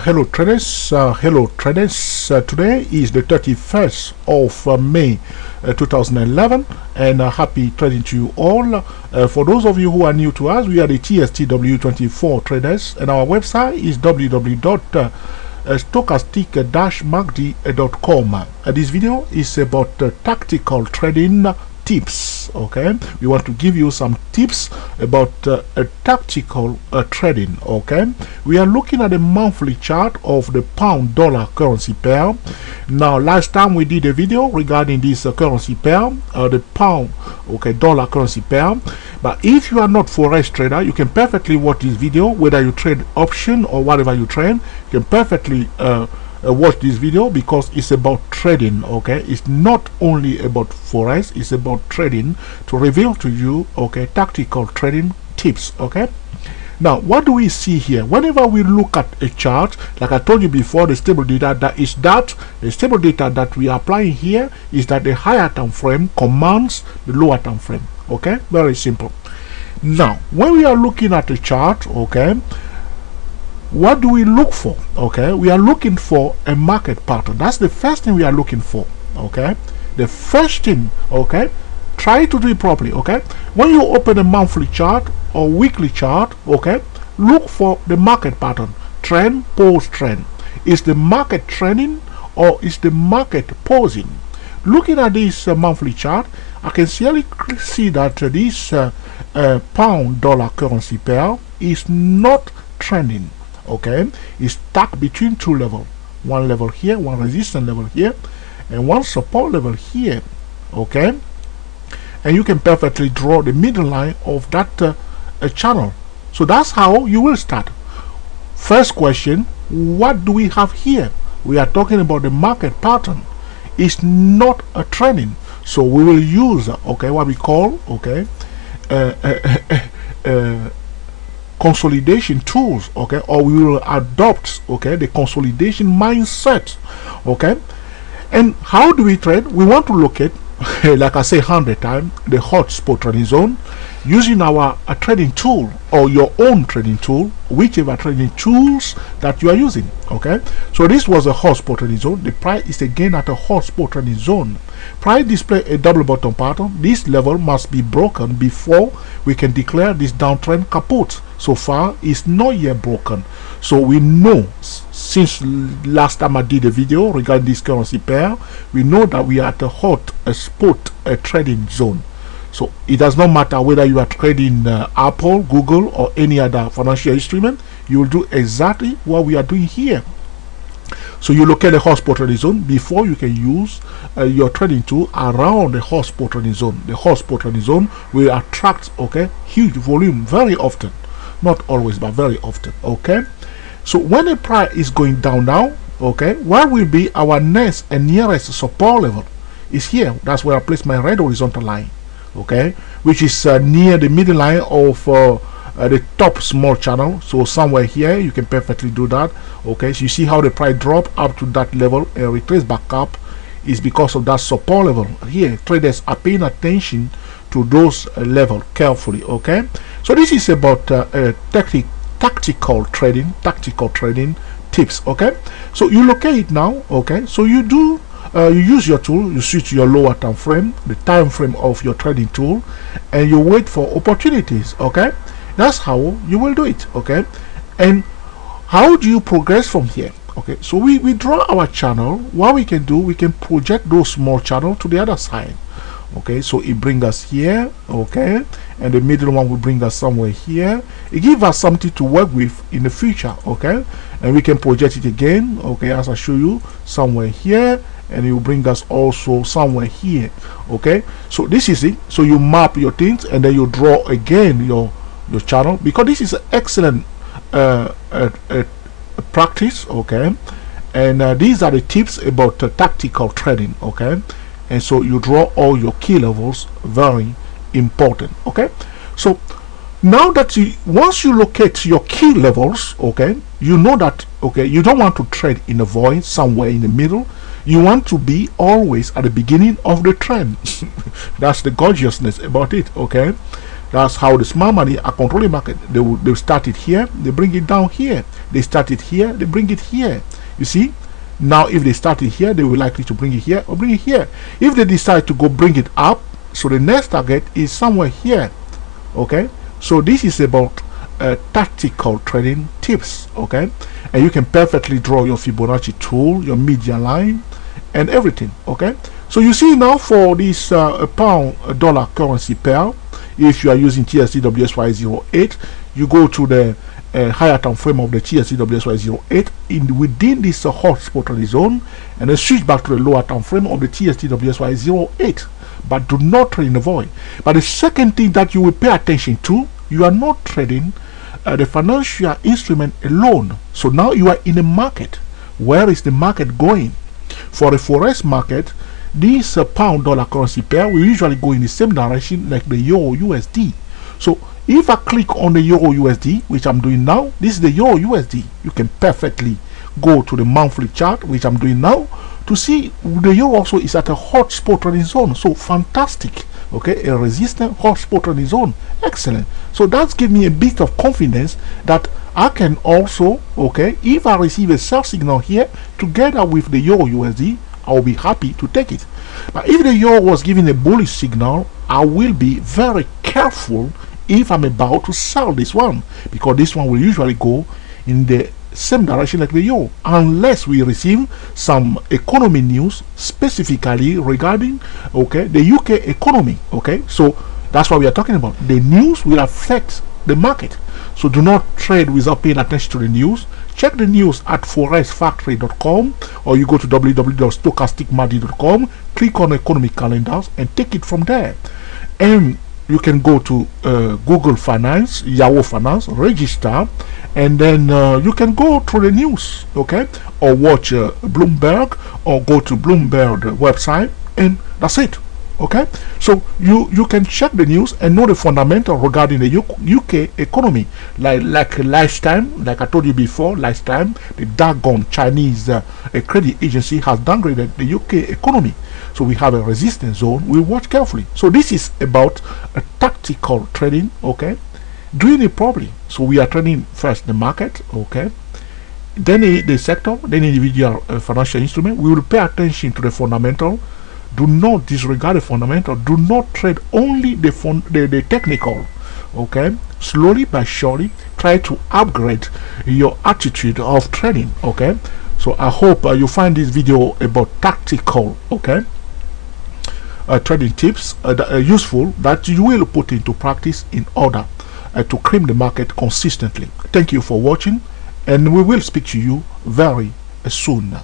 Hello traders, today is the 31st of May 2011, and happy trading to you all. For those of you who are new to us, we are the TSTW24 traders, and our website is www.stochastic-magdi.com. This video is about tactical trading tips. Okay, we want to give you some tips about tactical trading. Okay, we are looking at the monthly chart of the pound dollar currency pair. Now, last time we did a video regarding this currency pair, the pound dollar currency pair. But if you are not forex trader, you can perfectly watch this video, whether you trade option or whatever you trade. You can perfectly watch this video because it's about trading. Okay, it's not only about forex, it's about trading, to reveal to you tactical trading tips. Okay, now what do we see here? Whenever we look at a chart, like I told you before, the stable data the stable data that we are applying here is that the higher time frame commands the lower time frame. Okay, very simple. Now when we are looking at a chart, what do we look for? Okay, we are looking for a market pattern. That's the first thing we are looking for. Okay, the first thing. Okay, try to do it properly. Okay, when you open a monthly chart or weekly chart, look for the market pattern. Trend, pause, trend. Is the market trending or is the market pausing? Looking at this monthly chart, I can clearly see that this pound dollar currency pair is not trending. Okay, it's stuck between two levels, one level here, one resistance level here, and one support level here. Okay, and you can perfectly draw the middle line of that channel. So that's how you will start. First question, what do we have here? We are talking about the market pattern. It's not a trending, so we will use what we call consolidation tools, or we will adopt the consolidation mindset. And how do we trade? We want to locate like I say 100 times, the hot spot trading zone using our trading tool or your own trading tool, whichever trading tools that you are using. So this was a hot spot trading zone. The price is again at a hot spot trading zone. Price display a double bottom pattern. This level must be broken before we can declare this downtrend kaput. So far it's not yet broken, so we know, since last time I did a video regarding this currency pair, we know that we are at a hot spot trading zone. So it does not matter whether you are trading Apple, Google, or any other financial instrument, you will do exactly what we are doing here. So you locate the hot spot trading zone before you can use your trading tool around the hot spot trading zone. The hot spot trading zone will attract huge volume very often, not always but very often. So when the price is going down now, what will be our next and nearest support level is here. That's where I place my red horizontal line, which is near the middle line of the top small channel. So somewhere here you can perfectly do that. So you see how the price drop up to that level and retrace back up is because of that support level here. Traders are paying attention to those levels carefully. So this is about tactical trading tips. So you locate it now. So you do you use your tool, you switch to your lower time frame, the time frame of your trading tool, and you wait for opportunities. That's how you will do it. And how do you progress from here? So we draw our channel. What we can do, we can project those small channel to the other side. So it brings us here, and the middle one will bring us somewhere here. It gives us something to work with in the future. And we can project it again, as I show you, somewhere here, and it will bring us also somewhere here. So this is it. So you map your things and then you draw again your channel, because this is an excellent practice. And these are the tips about tactical trading. And so you draw all your key levels, very important. So now that once you locate your key levels, you know that you don't want to trade in a void somewhere in the middle. You want to be always at the beginning of the trend. That's the gorgeousness about it. That's how the smart money are controlling market. They start it here, they bring it down here. They start it here, they bring it here. You see? Now if they start it here, they will likely to bring it here or bring it here. If they decide to go bring it up, so the next target is somewhere here. Okay? So this is about tactical trading tips. Okay? And you can perfectly draw your Fibonacci tool, your median line, and everything. Okay? So you see now for this pound dollar currency pair, if you are using TST WSY08, you go to the higher time frame of the TST WSY08 within this hotspot trading zone, and then switch back to the lower time frame of the TST WSY08. But do not trade in the void. But the second thing that you will pay attention to, you are not trading the financial instrument alone. So now you are in a market. Where is the market going? For the forex market, this pound dollar currency pair will usually go in the same direction like the Euro USD. So if I click on the Euro USD, which I'm doing now, this is the Euro USD. You can perfectly go to the monthly chart, which I'm doing now, to see the Euro also is at a hot spot trading zone. So fantastic. Okay, a resistant hot spot trading zone. Excellent. So that's given me a bit of confidence that I can also, okay, if I receive a sell signal here together with the Euro USD, I will be happy to take it. But if the Euro was giving a bullish signal, I will be very careful if I'm about to sell this one, because this one will usually go in the same direction like the Euro, unless we receive some economy news specifically regarding, okay, the UK economy. Okay, so that's what we are talking about. The news will affect the market, so do not trade without paying attention to the news. Check the news at forexfactory.com, or you go to www.stochasticmarket.com, click on economic calendars and take it from there. And you can go to Google Finance, Yahoo Finance, register, and then you can go through the news, okay, or watch Bloomberg, or go to Bloomberg website, and that's it. Okay, so you can check the news and know the fundamental regarding the UK economy. Like last time, like I told you before, last time the Dagon Chinese credit agency has downgraded the UK economy. So we have a resistance zone. We watch carefully. So this is about a tactical trading. Okay, doing it properly. So we are trading first the market. Okay, then the sector, then individual financial instrument. We will pay attention to the fundamental. Do not disregard the fundamental. Do not trade only the technical. Okay, slowly but surely try to upgrade your attitude of trading. Okay, so I hope you find this video about tactical, okay, trading tips useful, that you will put into practice in order to claim the market consistently. Thank you for watching, and we will speak to you very soon.